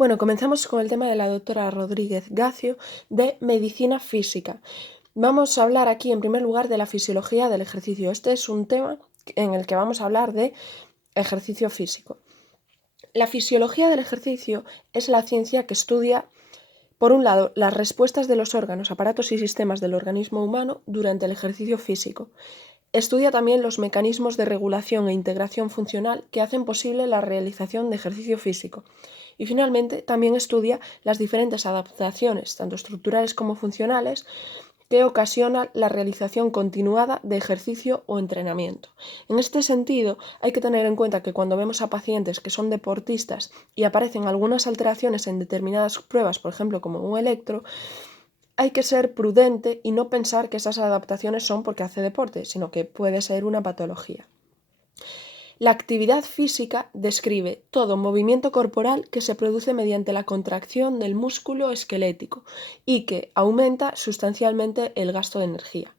Bueno, comenzamos con el tema de la doctora Rodríguez Gacio de medicina física. Vamos a hablar aquí en primer lugar de la fisiología del ejercicio. Este es un tema en el que vamos a hablar de ejercicio físico. La fisiología del ejercicio es la ciencia que estudia, por un lado, las respuestas de los órganos, aparatos y sistemas del organismo humano durante el ejercicio físico. Estudia también los mecanismos de regulación e integración funcional que hacen posible la realización de ejercicio físico. Y finalmente también estudia las diferentes adaptaciones, tanto estructurales como funcionales, que ocasiona la realización continuada de ejercicio o entrenamiento. En este sentido, hay que tener en cuenta que cuando vemos a pacientes que son deportistas y aparecen algunas alteraciones en determinadas pruebas, por ejemplo como un electro, hay que ser prudente y no pensar que esas adaptaciones son porque hace deporte, sino que puede ser una patología. La actividad física describe todo movimiento corporal que se produce mediante la contracción del músculo esquelético y que aumenta sustancialmente el gasto de energía.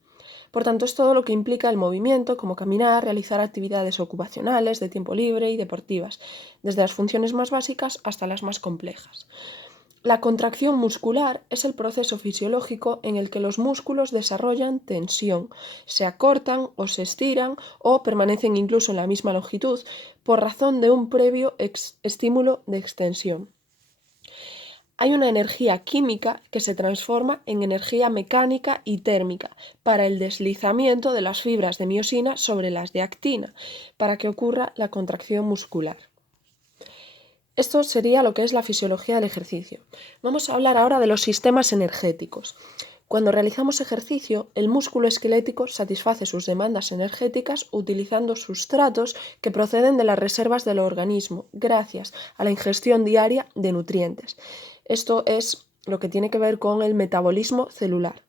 Por tanto, es todo lo que implica el movimiento, como caminar, realizar actividades ocupacionales, de tiempo libre y deportivas, desde las funciones más básicas hasta las más complejas. La contracción muscular es el proceso fisiológico en el que los músculos desarrollan tensión, se acortan o se estiran o permanecen incluso en la misma longitud por razón de un previo estímulo de extensión. Hay una energía química que se transforma en energía mecánica y térmica para el deslizamiento de las fibras de miosina sobre las de actina, para que ocurra la contracción muscular. Esto sería lo que es la fisiología del ejercicio. Vamos a hablar ahora de los sistemas energéticos. Cuando realizamos ejercicio, el músculo esquelético satisface sus demandas energéticas utilizando sustratos que proceden de las reservas del organismo, gracias a la ingestión diaria de nutrientes. Esto es lo que tiene que ver con el metabolismo celular.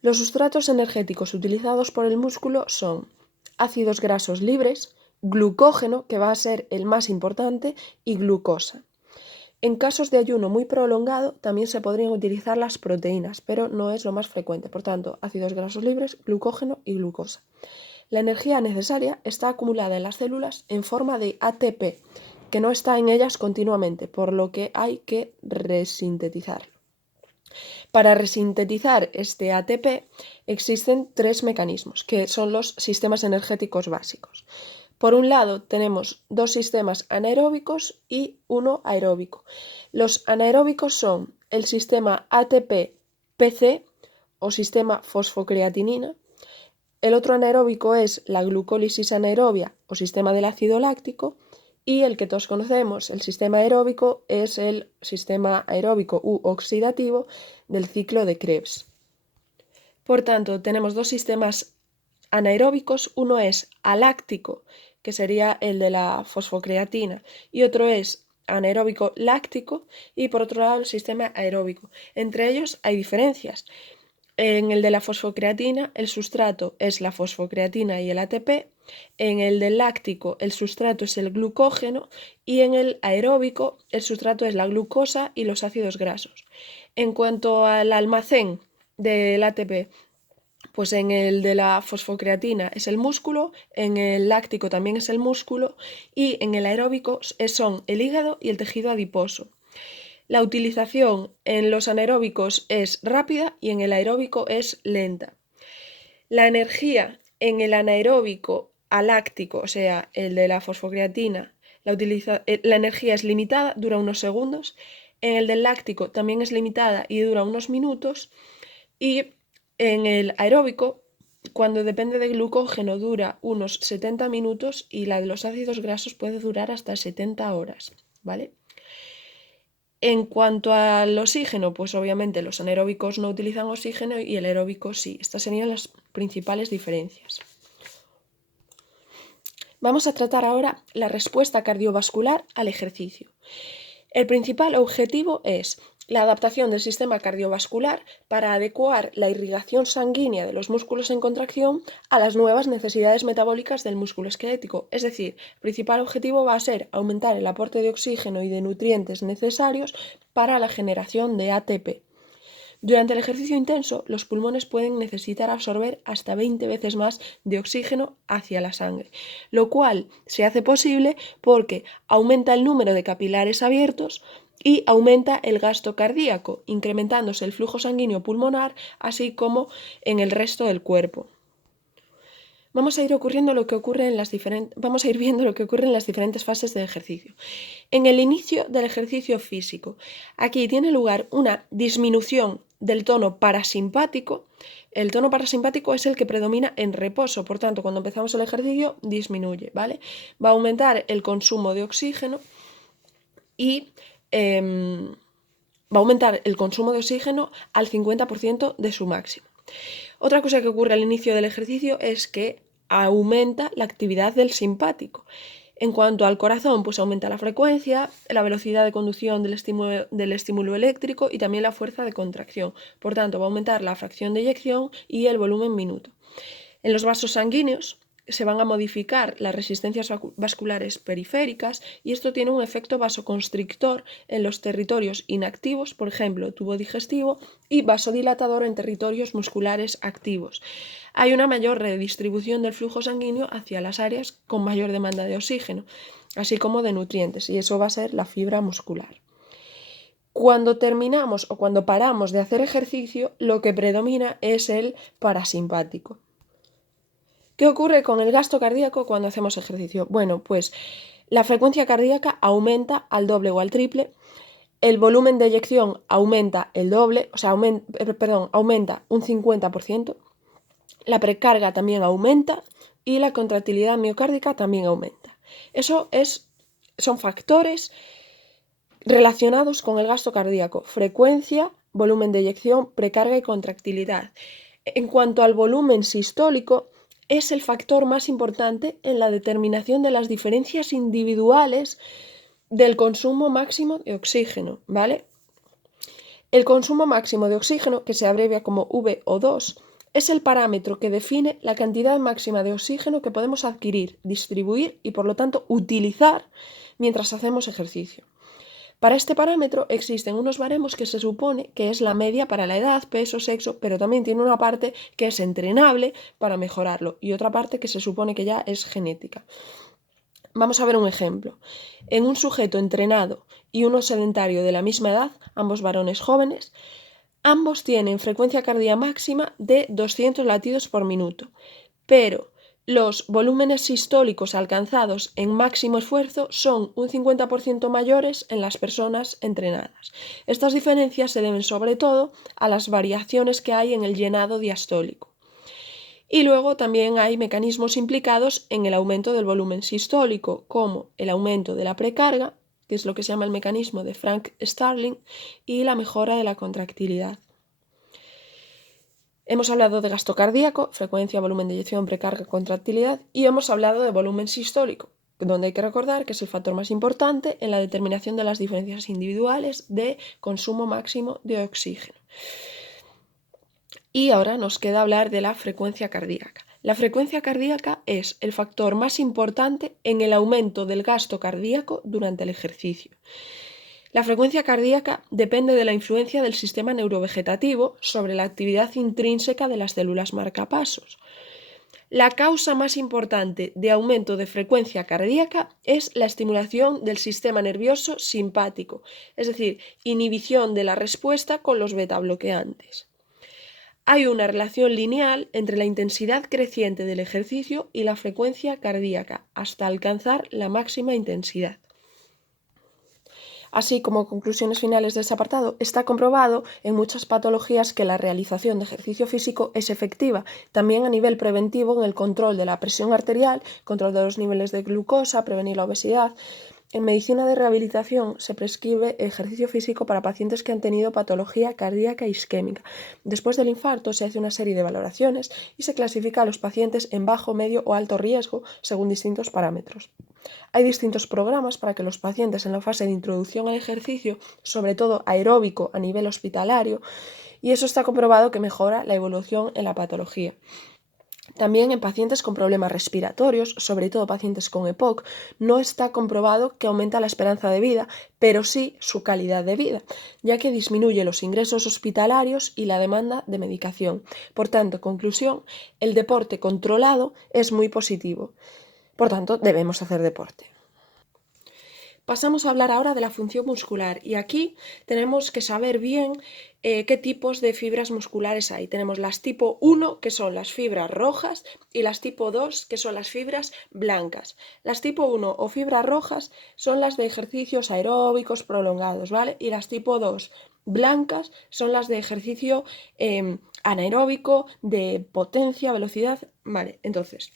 Los sustratos energéticos utilizados por el músculo son ácidos grasos libres, glucógeno, que va a ser el más importante, y glucosa. En casos de ayuno muy prolongado también se podrían utilizar las proteínas, pero no es lo más frecuente. Por tanto, ácidos grasos libres, glucógeno y glucosa. La energía necesaria está acumulada en las células en forma de ATP, que no está en ellas continuamente, por lo que hay que resintetizarlo. Para resintetizar este ATP existen tres mecanismos, que son los sistemas energéticos básicos. Por un lado, tenemos dos sistemas anaeróbicos y uno aeróbico. Los anaeróbicos son el sistema ATP-PC o sistema fosfocreatinina. El otro anaeróbico es la glucólisis anaerobia o sistema del ácido láctico. Y el que todos conocemos, el sistema aeróbico, es el sistema aeróbico u oxidativo del ciclo de Krebs. Por tanto, tenemos dos sistemas anaeróbicos. Uno es aláctico, que sería el de la fosfocreatina, y otro es anaeróbico láctico, y por otro lado el sistema aeróbico. Entre ellos hay diferencias. En el de la fosfocreatina, el sustrato es la fosfocreatina y el ATP. En el del láctico, el sustrato es el glucógeno. Y en el aeróbico, el sustrato es la glucosa y los ácidos grasos. En cuanto al almacén del ATP, pues en el de la fosfocreatina es el músculo, en el láctico también es el músculo y en el aeróbico son el hígado y el tejido adiposo. La utilización en los anaeróbicos es rápida y en el aeróbico es lenta. La energía en el anaeróbico aláctico, o sea, el de la fosfocreatina, la energía es limitada, dura unos segundos. En el del láctico también es limitada y dura unos minutos. Y en el aeróbico, cuando depende de glucógeno, dura unos 70 minutos y la de los ácidos grasos puede durar hasta 70 horas, ¿vale? En cuanto al oxígeno, pues obviamente los anaeróbicos no utilizan oxígeno y el aeróbico sí. Estas serían las principales diferencias. Vamos a tratar ahora la respuesta cardiovascular al ejercicio. El principal objetivo es la adaptación del sistema cardiovascular para adecuar la irrigación sanguínea de los músculos en contracción a las nuevas necesidades metabólicas del músculo esquelético. Es decir, el principal objetivo va a ser aumentar el aporte de oxígeno y de nutrientes necesarios para la generación de ATP. Durante el ejercicio intenso, los pulmones pueden necesitar absorber hasta 20 veces más de oxígeno hacia la sangre, lo cual se hace posible porque aumenta el número de capilares abiertos y aumenta el gasto cardíaco, incrementándose el flujo sanguíneo pulmonar, así como en el resto del cuerpo. Vamos a ir viendo lo que ocurre en las diferentes fases del ejercicio. En el inicio del ejercicio físico, aquí tiene lugar una disminución del tono parasimpático. El tono parasimpático es el que predomina en reposo, por tanto, cuando empezamos el ejercicio disminuye, ¿vale? Va a aumentar el consumo de oxígeno y va a aumentar el consumo de oxígeno al 50% de su máximo. Otra cosa que ocurre al inicio del ejercicio es que aumenta la actividad del simpático. En cuanto al corazón, pues aumenta la frecuencia, la velocidad de conducción del estímulo eléctrico y también la fuerza de contracción. Por tanto, va a aumentar la fracción de eyección y el volumen minuto. En los vasos sanguíneos se van a modificar las resistencias vasculares periféricas y esto tiene un efecto vasoconstrictor en los territorios inactivos, por ejemplo, tubo digestivo, y vasodilatador en territorios musculares activos. Hay una mayor redistribución del flujo sanguíneo hacia las áreas con mayor demanda de oxígeno, así como de nutrientes, y eso va a ser la fibra muscular. Cuando terminamos o cuando paramos de hacer ejercicio, lo que predomina es el parasimpático. ¿Qué ocurre con el gasto cardíaco cuando hacemos ejercicio? Bueno, pues la frecuencia cardíaca aumenta al doble o al triple, el volumen de eyección aumenta el doble, aumenta un 50%, la precarga también aumenta y la contractilidad miocárdica también aumenta. Son factores relacionados con el gasto cardíaco: frecuencia, volumen de eyección, precarga y contractilidad. En cuanto al volumen sistólico, es el factor más importante en la determinación de las diferencias individuales del consumo máximo de oxígeno, ¿vale? El consumo máximo de oxígeno, que se abrevia como VO2, es el parámetro que define la cantidad máxima de oxígeno que podemos adquirir, distribuir y, por lo tanto, utilizar mientras hacemos ejercicio. Para este parámetro existen unos baremos que se supone que es la media para la edad, peso, sexo, pero también tiene una parte que es entrenable para mejorarlo y otra parte que se supone que ya es genética. Vamos a ver un ejemplo. En un sujeto entrenado y uno sedentario de la misma edad, ambos varones jóvenes, ambos tienen frecuencia cardíaca máxima de 200 latidos por minuto, pero los volúmenes sistólicos alcanzados en máximo esfuerzo son un 50% mayores en las personas entrenadas. Estas diferencias se deben sobre todo a las variaciones que hay en el llenado diastólico. Y luego también hay mecanismos implicados en el aumento del volumen sistólico, como el aumento de la precarga, que es lo que se llama el mecanismo de Frank-Starling, y la mejora de la contractilidad. Hemos hablado de gasto cardíaco, frecuencia, volumen de eyección, precarga, contractilidad, y hemos hablado de volumen sistólico, donde hay que recordar que es el factor más importante en la determinación de las diferencias individuales de consumo máximo de oxígeno. Y ahora nos queda hablar de la frecuencia cardíaca. La frecuencia cardíaca es el factor más importante en el aumento del gasto cardíaco durante el ejercicio. La frecuencia cardíaca depende de la influencia del sistema neurovegetativo sobre la actividad intrínseca de las células marcapasos. La causa más importante de aumento de frecuencia cardíaca es la estimulación del sistema nervioso simpático, es decir, inhibición de la respuesta con los betabloqueantes. Hay una relación lineal entre la intensidad creciente del ejercicio y la frecuencia cardíaca hasta alcanzar la máxima intensidad. Así, como conclusiones finales de este apartado, está comprobado en muchas patologías que la realización de ejercicio físico es efectiva, también a nivel preventivo en el control de la presión arterial, control de los niveles de glucosa, prevenir la obesidad. En medicina de rehabilitación se prescribe ejercicio físico para pacientes que han tenido patología cardíaca isquémica. Después del infarto se hace una serie de valoraciones y se clasifica a los pacientes en bajo, medio o alto riesgo según distintos parámetros. Hay distintos programas para que los pacientes en la fase de introducción al ejercicio, sobre todo aeróbico a nivel hospitalario, y eso está comprobado que mejora la evolución en la patología. También en pacientes con problemas respiratorios, sobre todo pacientes con EPOC, no está comprobado que aumenta la esperanza de vida, pero sí su calidad de vida, ya que disminuye los ingresos hospitalarios y la demanda de medicación. Por tanto, conclusión, el deporte controlado es muy positivo. Por tanto, debemos hacer deporte. Pasamos a hablar ahora de la función muscular y aquí tenemos que saber bien qué tipos de fibras musculares hay. Tenemos las tipo 1, que son las fibras rojas, y las tipo 2, que son las fibras blancas. Las tipo 1 o fibras rojas son las de ejercicios aeróbicos prolongados, ¿vale? Y las tipo 2 blancas son las de ejercicio anaeróbico, de potencia, velocidad, ¿vale? Entonces,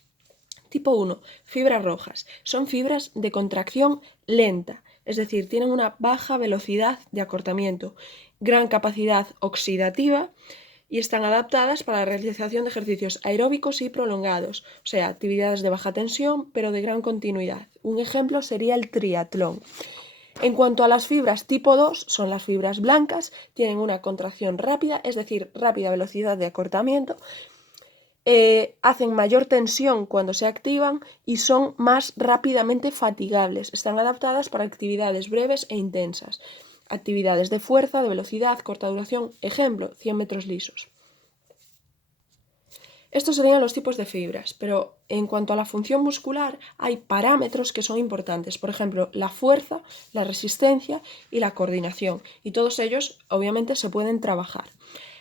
tipo 1, fibras rojas. Son fibras de contracción lenta, es decir, tienen una baja velocidad de acortamiento, gran capacidad oxidativa y están adaptadas para la realización de ejercicios aeróbicos y prolongados, o sea, actividades de baja tensión pero de gran continuidad. Un ejemplo sería el triatlón. En cuanto a las fibras tipo 2, son las fibras blancas, tienen una contracción rápida, es decir, rápida velocidad de acortamiento, hacen mayor tensión cuando se activan y son más rápidamente fatigables. Están adaptadas para actividades breves e intensas. Actividades de fuerza, de velocidad, corta duración. Ejemplo, 100 metros lisos. Estos serían los tipos de fibras, pero en cuanto a la función muscular hay parámetros que son importantes, por ejemplo, la fuerza, la resistencia y la coordinación, y todos ellos obviamente se pueden trabajar.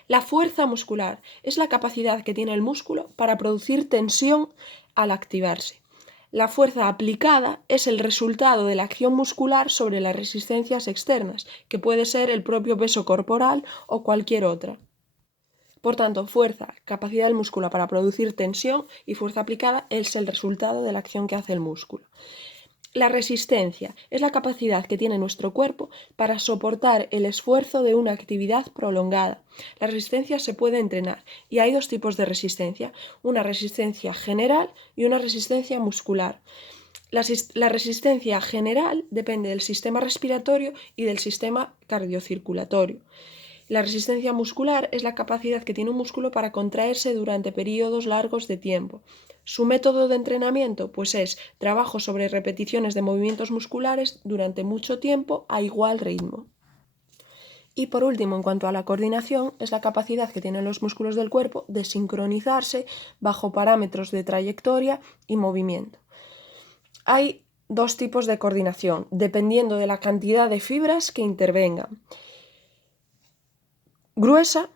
La fuerza muscular es la capacidad que tiene el músculo para producir tensión al activarse. La fuerza aplicada es el resultado de la acción muscular sobre las resistencias externas, que puede ser el propio peso corporal o cualquier otra. Por tanto, fuerza, capacidad del músculo para producir tensión y fuerza aplicada es el resultado de la acción que hace el músculo. La resistencia es la capacidad que tiene nuestro cuerpo para soportar el esfuerzo de una actividad prolongada. La resistencia se puede entrenar y hay dos tipos de resistencia, una resistencia general y una resistencia muscular. La resistencia general depende del sistema respiratorio y del sistema cardiocirculatorio. La resistencia muscular es la capacidad que tiene un músculo para contraerse durante periodos largos de tiempo. Su método de entrenamiento pues es trabajo sobre repeticiones de movimientos musculares durante mucho tiempo a igual ritmo. Y por último, en cuanto a la coordinación, es la capacidad que tienen los músculos del cuerpo de sincronizarse bajo parámetros de trayectoria y movimiento. Hay dos tipos de coordinación, dependiendo de la cantidad de fibras que intervengan: gruesa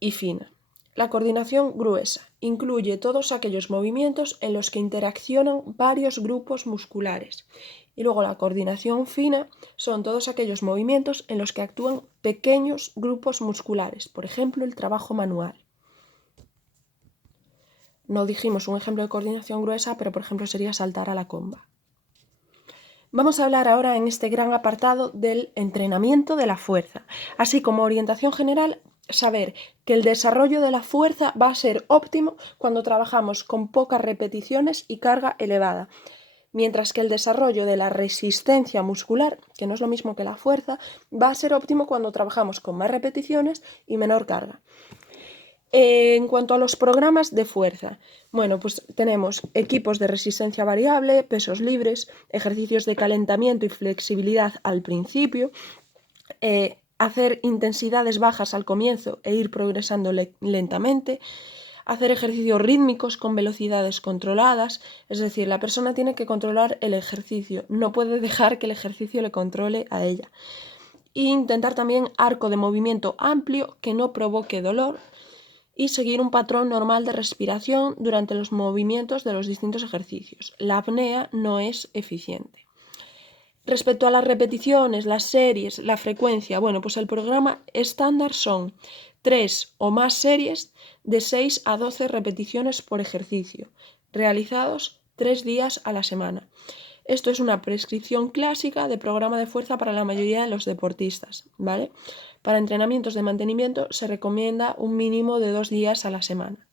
y fina. La coordinación gruesa incluye todos aquellos movimientos en los que interaccionan varios grupos musculares. Y luego la coordinación fina son todos aquellos movimientos en los que actúan pequeños grupos musculares, por ejemplo, el trabajo manual. No dijimos un ejemplo de coordinación gruesa, pero por ejemplo sería saltar a la comba. Vamos a hablar ahora en este gran apartado del entrenamiento de la fuerza, así como orientación general. Saber que el desarrollo de la fuerza va a ser óptimo cuando trabajamos con pocas repeticiones y carga elevada, mientras que el desarrollo de la resistencia muscular, que no es lo mismo que la fuerza, va a ser óptimo cuando trabajamos con más repeticiones y menor carga. En cuanto a los programas de fuerza, bueno, pues tenemos equipos de resistencia variable, pesos libres, ejercicios de calentamiento y flexibilidad al principio, hacer intensidades bajas al comienzo e ir progresando lentamente, hacer ejercicios rítmicos con velocidades controladas, es decir, la persona tiene que controlar el ejercicio, no puede dejar que el ejercicio le controle a ella. E intentar también arco de movimiento amplio que no provoque dolor y seguir un patrón normal de respiración durante los movimientos de los distintos ejercicios. La apnea no es eficiente. Respecto a las repeticiones, las series, la frecuencia, bueno, pues el programa estándar son 3 o más series de 6 a 12 repeticiones por ejercicio, realizados 3 días a la semana. Esto es una prescripción clásica de programa de fuerza para la mayoría de los deportistas, ¿vale? Para entrenamientos de mantenimiento se recomienda un mínimo de 2 días a la semana.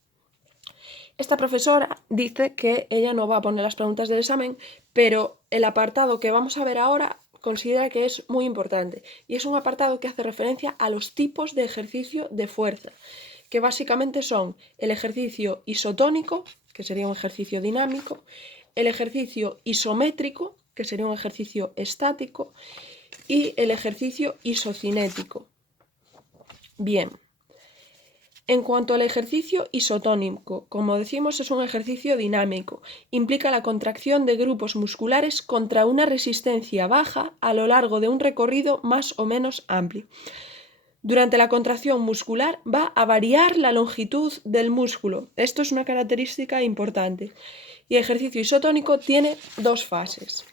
Esta profesora dice que ella no va a poner las preguntas del examen, pero el apartado que vamos a ver ahora considera que es muy importante y es un apartado que hace referencia a los tipos de ejercicio de fuerza, que básicamente son el ejercicio isotónico, que sería un ejercicio dinámico, el ejercicio isométrico, que sería un ejercicio estático, y el ejercicio isocinético. Bien. En cuanto al ejercicio isotónico, como decimos, es un ejercicio dinámico. Implica la contracción de grupos musculares contra una resistencia baja a lo largo de un recorrido más o menos amplio. Durante la contracción muscular va a variar la longitud del músculo. Esto es una característica importante. Y el ejercicio isotónico tiene dos fases.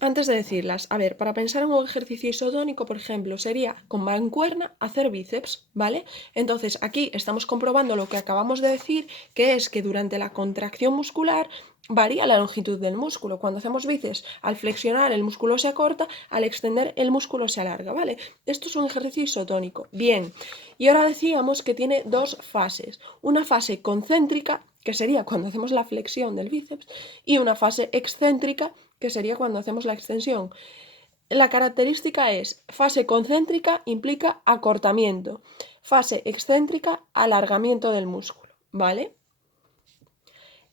Antes de decirlas, a ver, para pensar en un ejercicio isotónico, por ejemplo, sería con mancuerna hacer bíceps, ¿vale? Entonces, aquí estamos comprobando lo que acabamos de decir, que es que durante la contracción muscular varía la longitud del músculo. Cuando hacemos bíceps, al flexionar el músculo se acorta, al extender el músculo se alarga, ¿vale? Esto es un ejercicio isotónico. Bien, y ahora decíamos que tiene dos fases. Una fase concéntrica, que sería cuando hacemos la flexión del bíceps, y una fase excéntrica, que sería cuando hacemos la extensión. La característica es: fase concéntrica implica acortamiento, fase excéntrica alargamiento del músculo, ¿vale?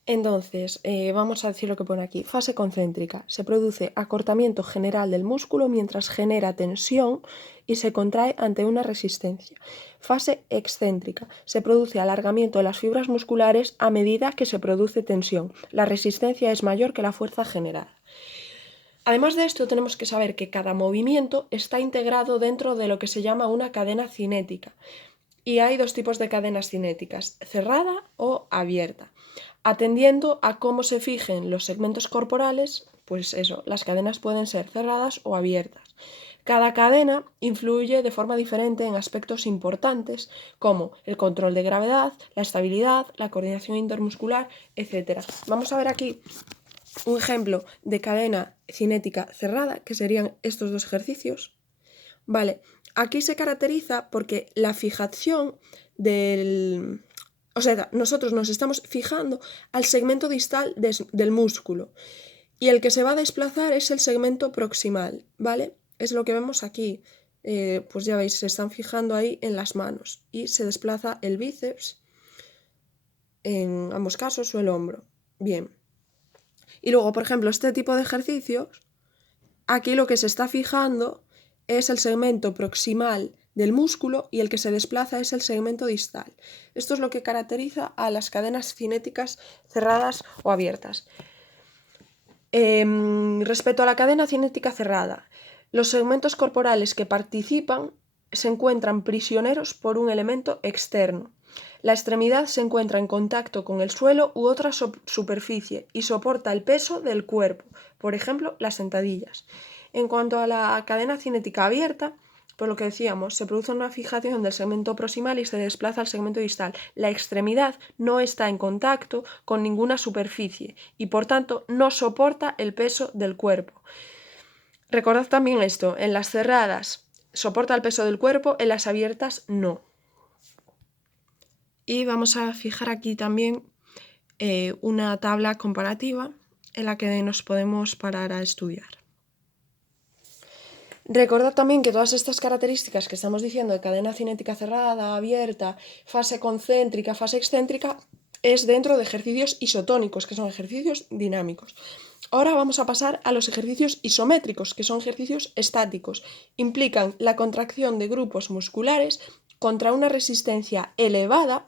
Entonces, vamos a decir lo que pone aquí. Fase concéntrica. Se produce acortamiento general del músculo mientras genera tensión y se contrae ante una resistencia. Fase excéntrica. Se produce alargamiento de las fibras musculares a medida que se produce tensión. La resistencia es mayor que la fuerza generada. Además de esto, tenemos que saber que cada movimiento está integrado dentro de lo que se llama una cadena cinética. Y hay dos tipos de cadenas cinéticas, cerrada o abierta. Atendiendo a cómo se fijen los segmentos corporales, pues eso, las cadenas pueden ser cerradas o abiertas. Cada cadena influye de forma diferente en aspectos importantes como el control de gravedad, la estabilidad, la coordinación intermuscular, etc. Vamos a ver aquí un ejemplo de cadena cinética cerrada, que serían estos dos ejercicios. Vale, aquí se caracteriza porque la fijación del... O sea, nosotros nos estamos fijando al segmento distal del músculo y el que se va a desplazar es el segmento proximal, ¿vale? Es lo que vemos aquí. Pues ya veis, se están fijando ahí en las manos y se desplaza el bíceps, en ambos casos, o el hombro. Bien. Y luego, por ejemplo, este tipo de ejercicios, aquí lo que se está fijando es el segmento proximal del músculo y el que se desplaza es el segmento distal. Esto es lo que caracteriza a las cadenas cinéticas cerradas o abiertas. Respecto a la cadena cinética cerrada, los segmentos corporales que participan se encuentran prisioneros por un elemento externo. La extremidad se encuentra en contacto con el suelo u otra superficie y soporta el peso del cuerpo, por ejemplo, las sentadillas. En cuanto a la cadena cinética abierta, por lo que decíamos, se produce una fijación del segmento proximal y se desplaza al segmento distal. La extremidad no está en contacto con ninguna superficie y, por tanto, no soporta el peso del cuerpo. Recordad también esto: en las cerradas soporta el peso del cuerpo, en las abiertas no. Y vamos a fijar aquí también una tabla comparativa en la que nos podemos parar a estudiar. Recordad también que todas estas características que estamos diciendo de cadena cinética cerrada, abierta, fase concéntrica, fase excéntrica, es dentro de ejercicios isotónicos, que son ejercicios dinámicos. Ahora vamos a pasar a los ejercicios isométricos, que son ejercicios estáticos. Implican la contracción de grupos musculares contra una resistencia elevada.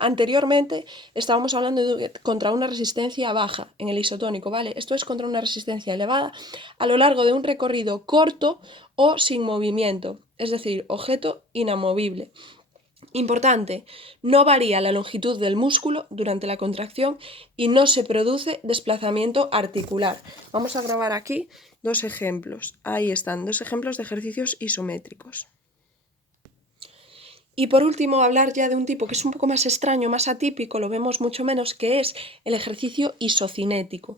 Anteriormente estábamos hablando de contra una resistencia baja en el isotónico, ¿vale? Esto es contra una resistencia elevada a lo largo de un recorrido corto o sin movimiento, es decir, objeto inamovible. Importante, no varía la longitud del músculo durante la contracción y no se produce desplazamiento articular. Vamos a grabar aquí dos ejemplos. Ahí están, dos ejemplos de ejercicios isométricos. Y por último, hablar ya de un tipo que es un poco más extraño, más atípico, lo vemos mucho menos, que es el ejercicio isocinético.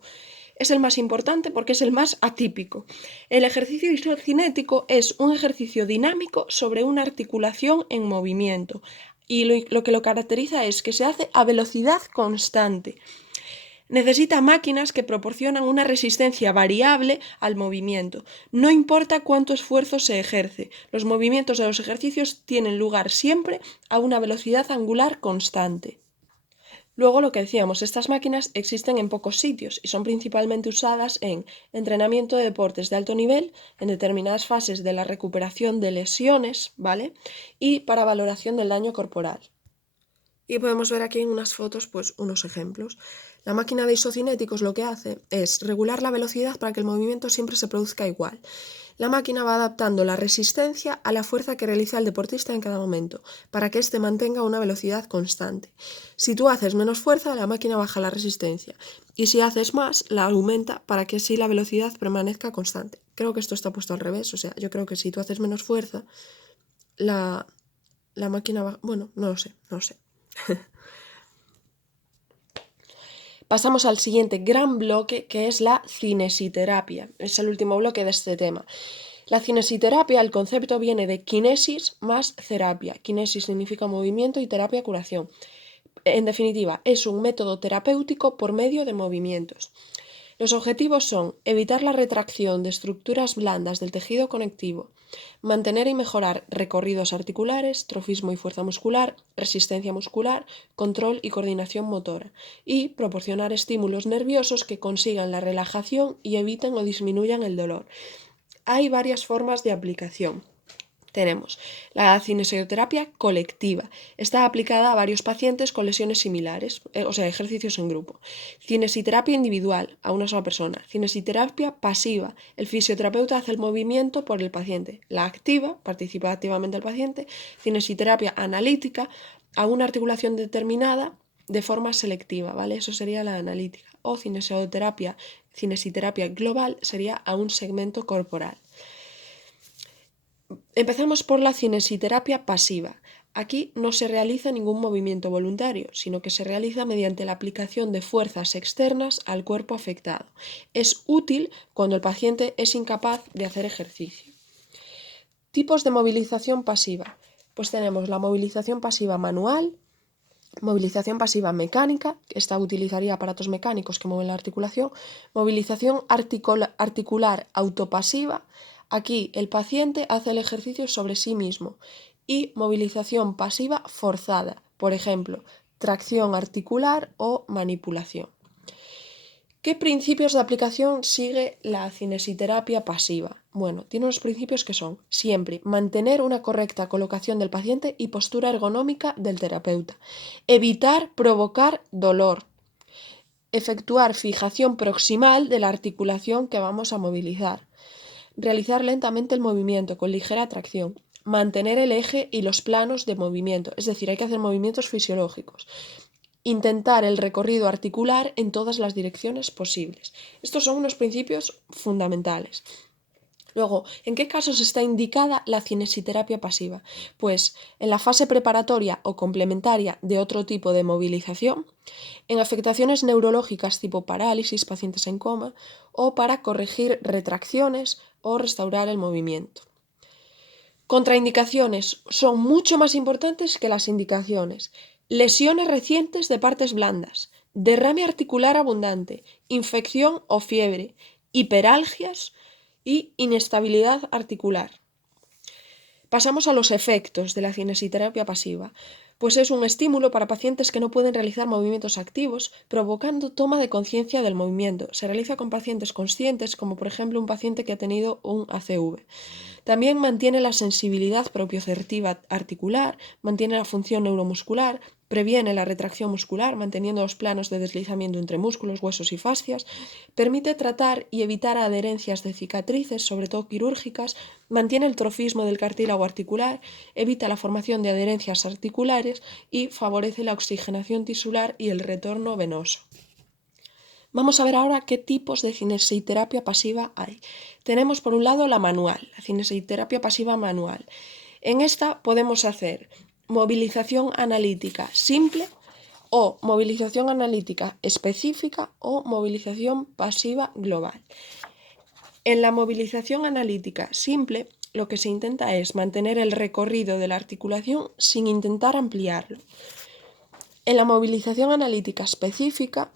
Es el más importante porque es el más atípico. El ejercicio isocinético es un ejercicio dinámico sobre una articulación en movimiento y lo que lo caracteriza es que se hace a velocidad constante. Necesita máquinas que proporcionan una resistencia variable al movimiento. No importa cuánto esfuerzo se ejerce, los movimientos de los ejercicios tienen lugar siempre a una velocidad angular constante. Luego, lo que decíamos, estas máquinas existen en pocos sitios y son principalmente usadas en entrenamiento de deportes de alto nivel, en determinadas fases de la recuperación de lesiones, ¿vale? Y para valoración del daño corporal. Y podemos ver aquí en unas fotos pues unos ejemplos. La máquina de isocinéticos lo que hace es regular la velocidad para que el movimiento siempre se produzca igual. La máquina va adaptando la resistencia a la fuerza que realiza el deportista en cada momento, para que éste mantenga una velocidad constante. Si tú haces menos fuerza, la máquina baja la resistencia, y si haces más, la aumenta para que así la velocidad permanezca constante. Creo que esto está puesto al revés, o sea, yo creo que si tú haces menos fuerza, la máquina va... Bueno, no lo sé. Pasamos al siguiente gran bloque, que es la cinesiterapia. Es el último bloque de este tema. La cinesiterapia, el concepto viene de kinesis más terapia. Kinesis significa movimiento y terapia curación. En definitiva, es un método terapéutico por medio de movimientos. Los objetivos son evitar la retracción de estructuras blandas del tejido conectivo, mantener y mejorar recorridos articulares, trofismo y fuerza muscular, resistencia muscular, control y coordinación motora, y proporcionar estímulos nerviosos que consigan la relajación y eviten o disminuyan el dolor. Hay varias formas de aplicación. Tenemos la cinesioterapia colectiva. Está aplicada a varios pacientes con lesiones similares, o sea, ejercicios en grupo. Cinesiterapia individual, a una sola persona. Cinesiterapia pasiva. El fisioterapeuta hace el movimiento por el paciente. La activa, participa activamente el paciente. Cinesiterapia analítica, a una articulación determinada de forma selectiva, ¿vale? Eso sería la analítica. O cinesiterapia global sería a un segmento corporal. Empezamos por la cinesiterapia pasiva. Aquí no se realiza ningún movimiento voluntario, sino que se realiza mediante la aplicación de fuerzas externas al cuerpo afectado. Es útil cuando el paciente es incapaz de hacer ejercicio. Tipos de movilización pasiva. Pues tenemos la movilización pasiva manual, movilización pasiva mecánica, que esta utilizaría aparatos mecánicos que mueven la articulación, movilización articular autopasiva. Aquí el paciente hace el ejercicio sobre sí mismo. Y movilización pasiva forzada, por ejemplo, tracción articular o manipulación. ¿Qué principios de aplicación sigue la cinesiterapia pasiva? Bueno, tiene unos principios que son siempre mantener una correcta colocación del paciente y postura ergonómica del terapeuta, evitar provocar dolor, efectuar fijación proximal de la articulación que vamos a movilizar, realizar lentamente el movimiento con ligera tracción, mantener el eje y los planos de movimiento, es decir, hay que hacer movimientos fisiológicos. Intentar el recorrido articular en todas las direcciones posibles. Estos son unos principios fundamentales. Luego, ¿en qué casos está indicada la cinesiterapia pasiva? Pues en la fase preparatoria o complementaria de otro tipo de movilización, en afectaciones neurológicas tipo parálisis, pacientes en coma, o para corregir retracciones o restaurar el movimiento. Contraindicaciones son mucho más importantes que las indicaciones. Lesiones recientes de partes blandas, derrame articular abundante, infección o fiebre, hiperalgias y inestabilidad articular. Pasamos a los efectos de la cinesiterapia pasiva, pues es un estímulo para pacientes que no pueden realizar movimientos activos, provocando toma de conciencia del movimiento. Se realiza con pacientes conscientes, como por ejemplo un paciente que ha tenido un ACV. También mantiene la sensibilidad propioceptiva articular, mantiene la función neuromuscular, previene la retracción muscular, manteniendo los planos de deslizamiento entre músculos, huesos y fascias, permite tratar y evitar adherencias de cicatrices, sobre todo quirúrgicas, mantiene el trofismo del cartílago articular, evita la formación de adherencias articulares y favorece la oxigenación tisular y el retorno venoso. Vamos a ver ahora qué tipos de cinesiterapia pasiva hay. Tenemos por un lado la manual, la cinesiterapia pasiva manual. En esta podemos hacer movilización analítica simple o movilización analítica específica o movilización pasiva global. En la movilización analítica simple, lo que se intenta es mantener el recorrido de la articulación sin intentar ampliarlo. En la movilización analítica específica,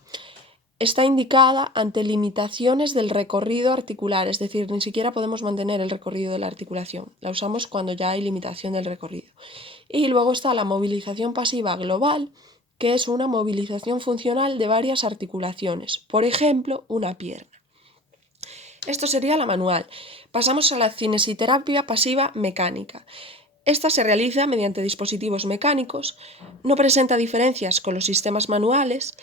está indicada ante limitaciones del recorrido articular, es decir, ni siquiera podemos mantener el recorrido de la articulación. La usamos cuando ya hay limitación del recorrido. Y luego está la movilización pasiva global, que es una movilización funcional de varias articulaciones, por ejemplo, una pierna. Esto sería la manual. Pasamos a la cinesiterapia pasiva mecánica. Esta se realiza mediante dispositivos mecánicos, no presenta diferencias con los sistemas manuales,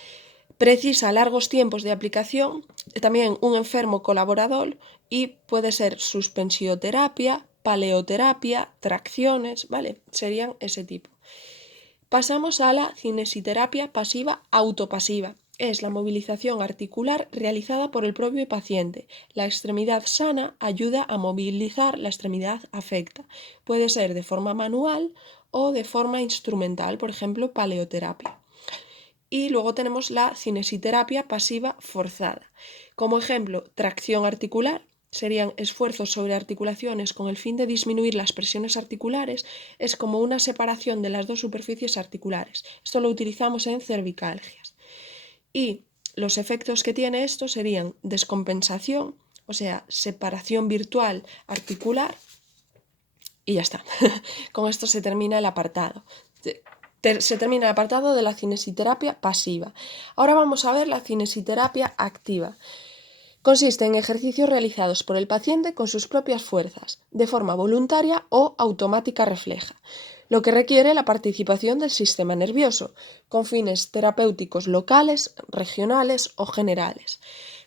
precisa largos tiempos de aplicación, también un enfermo colaborador y puede ser suspensioterapia, paleoterapia, tracciones, ¿vale? Serían ese tipo. Pasamos a la cinesiterapia pasiva autopasiva. Es la movilización articular realizada por el propio paciente. La extremidad sana ayuda a movilizar la extremidad afecta. Puede ser de forma manual o de forma instrumental, por ejemplo, paleoterapia. Y luego tenemos la cinesiterapia pasiva forzada. Como ejemplo, tracción articular. Serían esfuerzos sobre articulaciones con el fin de disminuir las presiones articulares, es como una separación de las dos superficies articulares. Esto lo utilizamos en cervicalgias. Y los efectos que tiene esto serían descompensación, o sea, separación virtual articular, y ya está. Con esto se termina el apartado. Se termina el apartado de la cinesiterapia pasiva. Ahora vamos a ver la cinesiterapia activa. Consiste en ejercicios realizados por el paciente con sus propias fuerzas, de forma voluntaria o automática refleja, lo que requiere la participación del sistema nervioso, con fines terapéuticos locales, regionales o generales.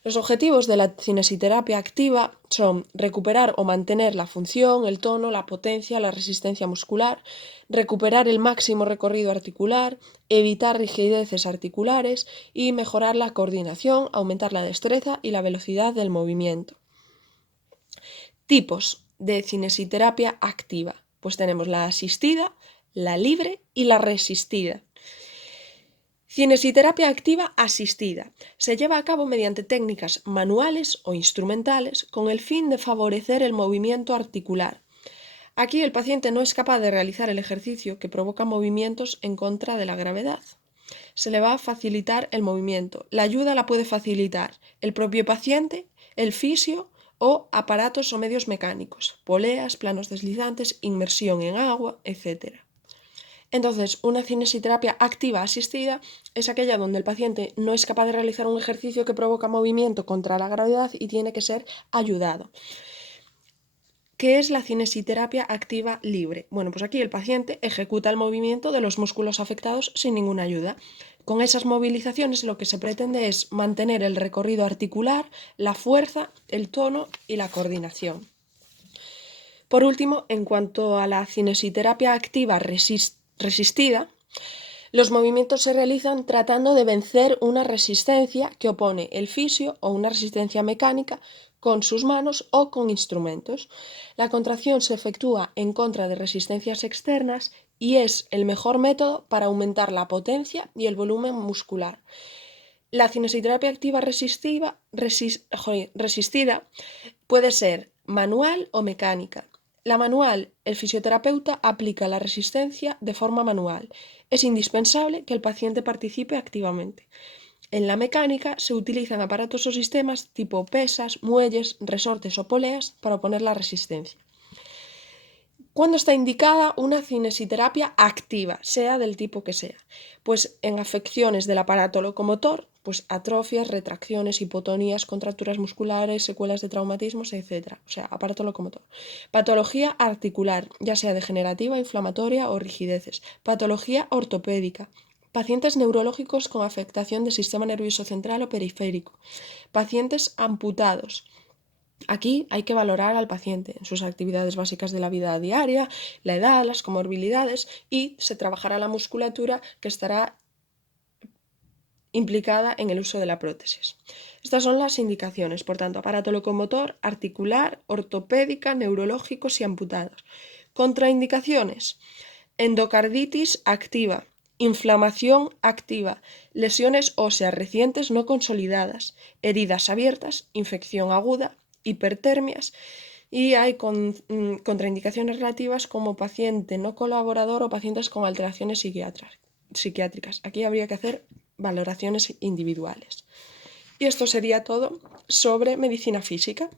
Los objetivos de la cinesiterapia activa son recuperar o mantener la función, el tono, la potencia, la resistencia muscular, recuperar el máximo recorrido articular, evitar rigideces articulares y mejorar la coordinación, aumentar la destreza y la velocidad del movimiento. Tipos de cinesiterapia activa. Pues tenemos la asistida, la libre y la resistida. Cinesiterapia activa asistida. Se lleva a cabo mediante técnicas manuales o instrumentales con el fin de favorecer el movimiento articular. Aquí el paciente no es capaz de realizar el ejercicio que provoca movimientos en contra de la gravedad. Se le va a facilitar el movimiento. La ayuda la puede facilitar el propio paciente, el fisio o aparatos o medios mecánicos, poleas, planos deslizantes, inmersión en agua, etc. Entonces, una cinesiterapia activa asistida es aquella donde el paciente no es capaz de realizar un ejercicio que provoca movimiento contra la gravedad y tiene que ser ayudado. ¿Qué es la cinesiterapia activa libre? Bueno, pues aquí el paciente ejecuta el movimiento de los músculos afectados sin ninguna ayuda. Con esas movilizaciones lo que se pretende es mantener el recorrido articular, la fuerza, el tono y la coordinación. Por último, en cuanto a la cinesiterapia activa resistida, los movimientos se realizan tratando de vencer una resistencia que opone el fisio o una resistencia mecánica con sus manos o con instrumentos. La contracción se efectúa en contra de resistencias externas y es el mejor método para aumentar la potencia y el volumen muscular. La cinesiterapia activa resistida puede ser manual o mecánica. La manual, el fisioterapeuta aplica la resistencia de forma manual. Es indispensable que el paciente participe activamente. En la mecánica se utilizan aparatos o sistemas tipo pesas, muelles, resortes o poleas para oponer la resistencia. ¿Cuándo está indicada una cinesiterapia activa, sea del tipo que sea? Pues en afecciones del aparato locomotor, pues atrofias, retracciones, hipotonías, contracturas musculares, secuelas de traumatismos, etc. O sea, aparato locomotor. Patología articular, ya sea degenerativa, inflamatoria o rigideces. Patología ortopédica. Pacientes neurológicos con afectación del sistema nervioso central o periférico. Pacientes amputados. Aquí hay que valorar al paciente en sus actividades básicas de la vida diaria, la edad, las comorbilidades y se trabajará la musculatura que estará implicada en el uso de la prótesis. Estas son las indicaciones, por tanto, aparato locomotor, articular, ortopédica, neurológicos y amputados. Contraindicaciones: endocarditis activa, inflamación activa, lesiones óseas recientes no consolidadas, heridas abiertas, infección aguda, hipertermias y hay contraindicaciones relativas como paciente no colaborador o pacientes con alteraciones psiquiátricas. Aquí habría que hacer valoraciones individuales. Y esto sería todo sobre medicina física.